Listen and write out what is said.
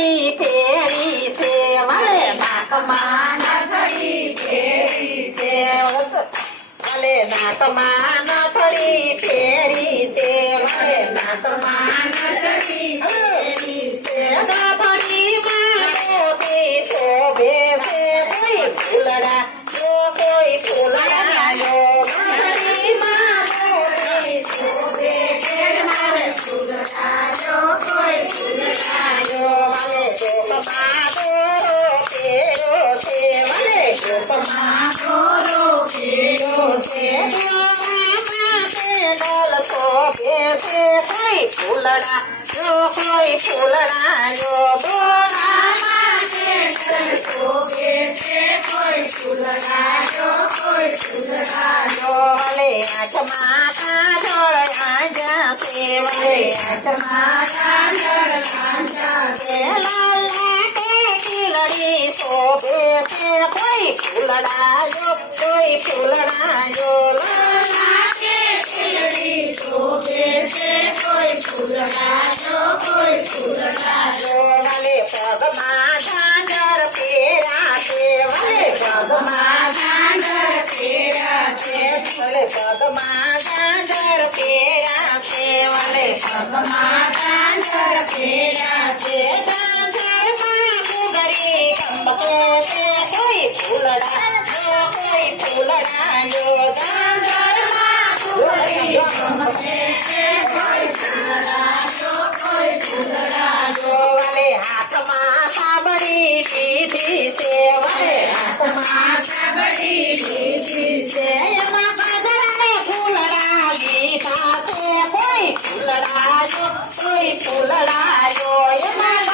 નથડી ફેરી છે. મારે નાકમાં નથડી ફેરી છે ભલે નાકમાં નથડી ફેરી છે મારે નાકમાં નથડી ફૂલડા જો કોઈ ફૂલડા જો છે કોઈ ફૂલડા જો કોઈ ફૂલડા જો ભલે આંખમાં કાજળ આંજા છે ભલે આંખમાં કાજળ આંજા છે કોઈ ફૂલડા જો કોઈ ફૂલડા જો કોઈ ફૂલડા જો કોઈ ફૂલડા જો ભલે પગમાં ઝાંઝર પહેર્યા છે ભલે પગમાં ઝાંઝર પહેર્યા છે ભલે પગમાં ઝાંઝર પહેર્યા છે ભલે પગમાં ઝાંઝર પહેર્યા છે જો ઝાંઝરમાં ઘૂઘરી કંબકે છે કોઈ ફૂલડા જો કોઈ ફૂલડા જો ભલે હાથમાં સાબડી લીધી છે ભલે હાથમાં સાબડી લીધી છે એમાં કાજળને ફૂલડા લીધા છે કોઈ ફૂલડા જો કોઈ ફૂલડા જો એમાં